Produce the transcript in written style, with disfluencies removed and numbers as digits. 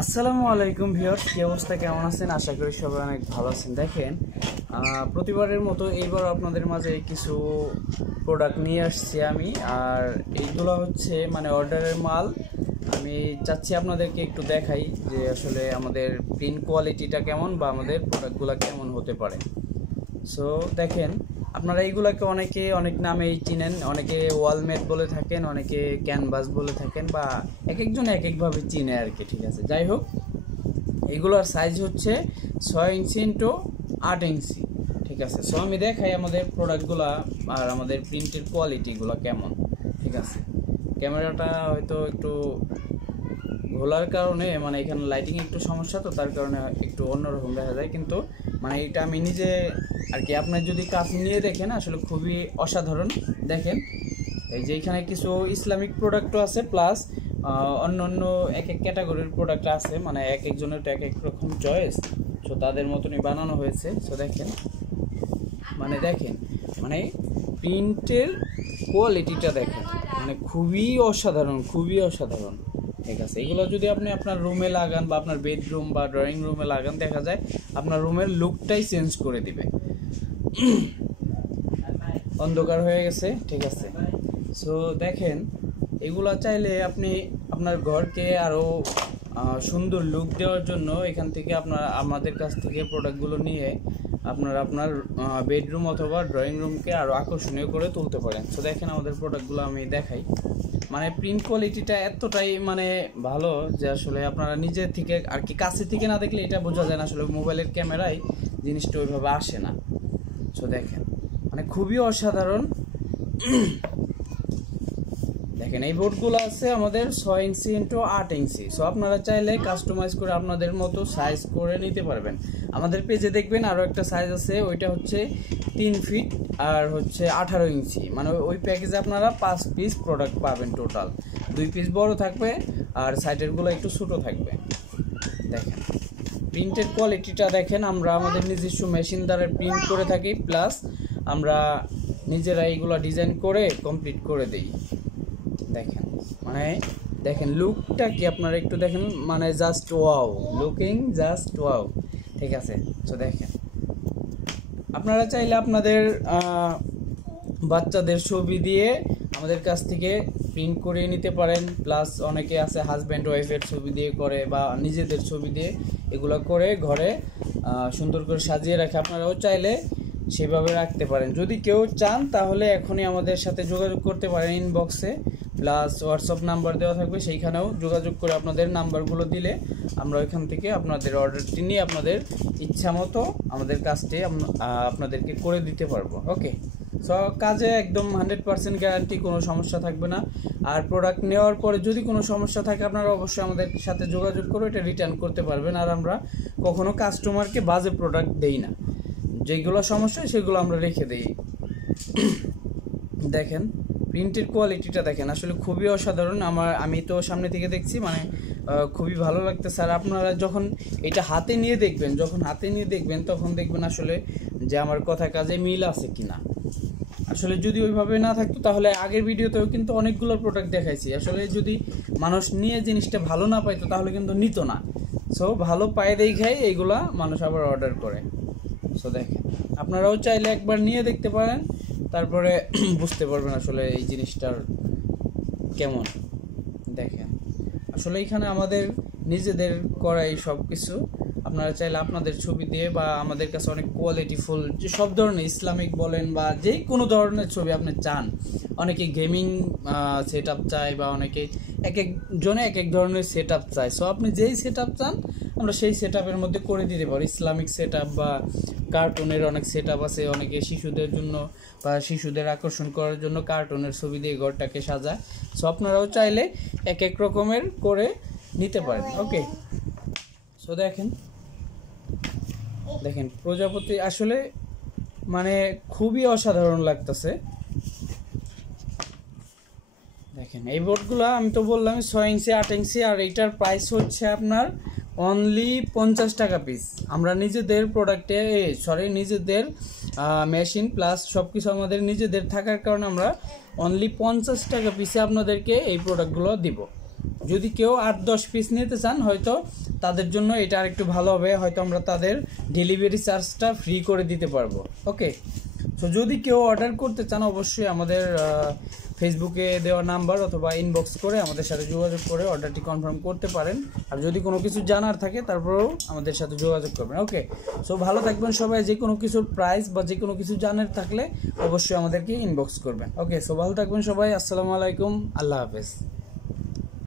আসসালামু আলাইকুম ভিউয়ার্স, কি অবস্থা, কেমন আছেন? আশা করি সবাই অনেক ভালো আছেন। দেখেন, প্রতিবারের মতো এইবার আপনাদের মাঝে কিছু প্রোডাক্ট নিয়ে আসছি আমি। আর এইগুলো হচ্ছে মানে অর্ডারের মাল। আমি চাচ্ছি আপনাদেরকে একটু দেখাই যে আসলে আমাদের প্রিন্ট কোয়ালিটিটা কেমন বা আমাদের প্রোডাক্টগুলো কেমন হতে পারে। সো দেখেন, আপনারা এইগুলাকে অনেকে অনেক নামেই চিনেন, অনেকে ওয়ালমেট বলে থাকেন, অনেকে ক্যানভাস বলে থাকেন, বা এক একজন এক একভাবে চিনে আর কি। ঠিক আছে, যাই হোক, এগুলোর সাইজ হচ্ছে 6 ইঞ্চি ইন্টু 8 ইঞ্চি। ঠিক আছে, সো আমি দেখাই আমাদের প্রোডাক্টগুলো আর আমাদের প্রিন্টের কোয়ালিটিগুলো কেমন। ঠিক আছে, ক্যামেরাটা হয়তো একটু ঘোলার কারণে মানে এখানে লাইটিং একটু সমস্যা, তো তার কারণে একটু অন্যরকম দেখা যায়, কিন্তু মানে এটা আমি নিজে আর কি, আপনার যদি কাজ নিয়ে দেখেন আসলে খুবই অসাধারণ। দেখেন, এই যে এখানে কিছু ইসলামিক প্রোডাক্টও আছে, প্লাস অন্য অন্য এক এক ক্যাটাগরির প্রোডাক্ট আছে, মানে এক একজনের তো এক এক রকম চয়েস, সো তাদের মতনই বানানো হয়েছে। সো দেখেন, মানে প্রিন্টের কোয়ালিটিটা দেখেন, মানে খুবই অসাধারণ, খুবই অসাধারণ। ঠিক আছে, এগুলো যদি আপনি আপনার রুমে লাগান বা আপনার বেডরুম বা ড্রয়িং রুমে লাগান, দেখা যায় আপনার রুমের লুকটাই চেঞ্জ করে দিবে। অন্ধকার হয়ে গেছে। ঠিক আছে, সো দেখেন, এগুলো চাইলে আপনি আপনার ঘরকে আরও সুন্দর লুক দেওয়ার জন্য এখান থেকে আমাদের কাছ থেকে প্রোডাক্টগুলো নিয়ে আপনার বেডরুম অথবা ড্রয়িং রুমকে আরও আকর্ষণীয় করে তুলতে পারেন। সো দেখেন, আমাদের প্রোডাক্টগুলো আমি দেখাই, মানে প্রিন্ট কোয়ালিটিটা এতটাই মানে ভালো যে আসলে আপনারা নিজের থেকে আর কি কাছে থেকে না দেখলে এটা বোঝা যায় না, আসলে মোবাইলের ক্যামেরায় জিনিসটা ওইভাবে আসে না। সো দেখেন, মানে খুবই অসাধারণ। দেখেন, এই বোর্ডগুলো আছে আমাদের 6 ইঞ্চি ইন্টু 8 ইঞ্চি। সো আপনারা চাইলে কাস্টমাইজ করে আপনাদের মতো সাইজ করে নিতে পারবেন। আমাদের পেজে দেখবেন আরও একটা সাইজ আছে, ওইটা হচ্ছে 3 ফিট আর হচ্ছে 18 ইঞ্চি। মানে ওই প্যাকেজে আপনারা 5 পিস প্রোডাক্ট পাবেন, টোটাল 2 পিস বড় থাকবে আর সাইডেরগুলো একটু ছোটো থাকবে। দেখেন, প্রিন্টের কোয়ালিটিটা দেখেন, আমরা আমাদের নিজস্ব মেশিন দ্বারা প্রিন্ট করে থাকি, প্লাস আমরা নিজেরা এইগুলো ডিজাইন করে কমপ্লিট করে দিই। দেখেন লুকটা কি আপনারা একটু দেখেন, মানে just wow, looking just wow. ঠিক আছে, তো দেখেন, আপনারা চাইলে আপনাদের বাচ্চাদের ছবি দিয়ে আমাদের কাছ থেকে প্রিন্ট করিয়ে নিতে পারেন, প্লাস অনেকে আছে হাজব্যান্ড ওয়াইফের ছবি দিয়ে করে বা নিজেদের ছবি দিয়ে এগুলো করে ঘরে সুন্দর করে সাজিয়ে রাখে। আপনারাও চাইলে সেভাবে রাখতে পারেন। যদি কেউ চান তাহলে এখনই আমাদের সাথে যোগাযোগ করতে পারেন ইনবক্সে, প্লাস হোয়াটসঅ্যাপ নাম্বার দেওয়া থাকবে, সেইখানেও যোগাযোগ করে আপনাদের নাম্বারগুলো দিলে আমরা ওইখান থেকে আপনাদের অর্ডারটি নিয়ে আপনাদের ইচ্ছা মতো আমাদের কাজটি আপনাদেরকে করে দিতে পারবো। ওকে, সো কাজে একদম 100% গ্যারান্টি, কোনো সমস্যা থাকবে না। আর প্রোডাক্ট নেওয়ার পরে যদি কোনো সমস্যা থাকে আপনারা অবশ্যই আমাদের সাথে যোগাযোগ করে এটা রিটার্ন করতে পারবেন। আর আমরা কখনো কাস্টমারকে বাজে প্রোডাক্ট দেই না, যেগুলো সমস্যা সেগুলো আমরা রেখে দিই। দেখেন, প্রিন্টের কোয়ালিটিটা দেখেন, আসলে খুবই অসাধারণ। আমি তো সামনে থেকে দেখছি, মানে খুবই ভালো লাগতেছে। আর আপনারা যখন এটা হাতে নিয়ে দেখবেন তখন দেখবেন আসলে যে আমার কথা কাজে মিল আছে কিনা। আসলে যদি ওইভাবে না থাকতো তাহলে আগের ভিডিওতেও কিন্তু অনেকগুলো প্রোডাক্ট দেখাইছি, আসলে যদি মানুষ নিয়ে জিনিসটা ভালো না পাইতো তাহলে কিন্তু নিত না। সো ভালো পায়ে দেখাই এইগুলা মানুষ আবার অর্ডার করে। সো দেখেন, আপনারাও চাইলে একবার নিয়ে দেখতে পারেন, তারপরে বুঝতে পারবেন আসলে এই জিনিসটার কেমন। দেখেন, আসলে এখানে আমাদের নিজেদের করাই সব কিছু। আপনারা চাইলে আপনাদের ছবি দিয়ে বা আমাদের কাছে অনেক কোয়ালিটিফুল যে সব ধরনের ইসলামিক বলেন বা যে কোনো ধরনের ছবি আপনি চান, অনেকে গেমিং সেট আপ চায় বা অনেকে এক একজনে এক এক ধরনের সেট আপ চায়। সো আপনি যেই সেট আপ চান আমরা সেই সেট আপের মধ্যে করে দিতে পারি। ইসলামিক সেট আপ বা কার্টুনের অনেক সেট আপ আছে, অনেকে শিশুদের জন্য বা শিশুদের আকর্ষণ করার জন্য কার্টুনের ছবি দিয়ে ঘরটাকে সাজায়। সো আপনারাও চাইলে এক এক রকমের করে নিতে পারেন। ওকে, সো দেখেন প্রজাপতি আসলে মানে খুবই অসাধারণ লাগতেছে। দেখেন, এই বোর্ডগুলো আমি তো বললাম 6 ইঞ্চি 8 ইঞ্চি, আর এইটার প্রাইস হচ্ছে আপনার অনলি 50 টাকা পিস। আমরা নিজেদের প্রোডাক্টে নিজেদের মেশিন প্লাস সব কিছু আমাদের নিজেদের থাকার কারণে আমরা অনলি 50 টাকা পিসে আপনাদেরকে এই প্রোডাক্টগুলো দিব। যদি কেউ 8-10 পিস নিতে চান হয়তো তাদের জন্য এটা আরেকটু ভালো হবে, হয়তো আমরা তাদের ডেলিভারি চার্জটা ফ্রি করে দিতে পারবো। ওকে, তো যদি কেউ অর্ডার করতে চান অবশ্যই আমাদের ফেসবুকে দেওয়া নাম্বার অথবা ইনবক্স করে আমাদের সাথে যোগাযোগ করে অর্ডারটি কনফার্ম করতে পারেন। আর যদি কোনো কিছু জানার থাকে তারপরেও আমাদের সাথে যোগাযোগ করবেন। ওকে, সো ভালো থাকবেন সবাই। যে কোনো কিছুর প্রাইস বা যে কোনো কিছু জানার থাকলে অবশ্যই আমাদেরকে ইনবক্স করবেন। ওকে, সো ভালো থাকবেন সবাই। আসসালামু আলাইকুম, আল্লাহ হাফেজ।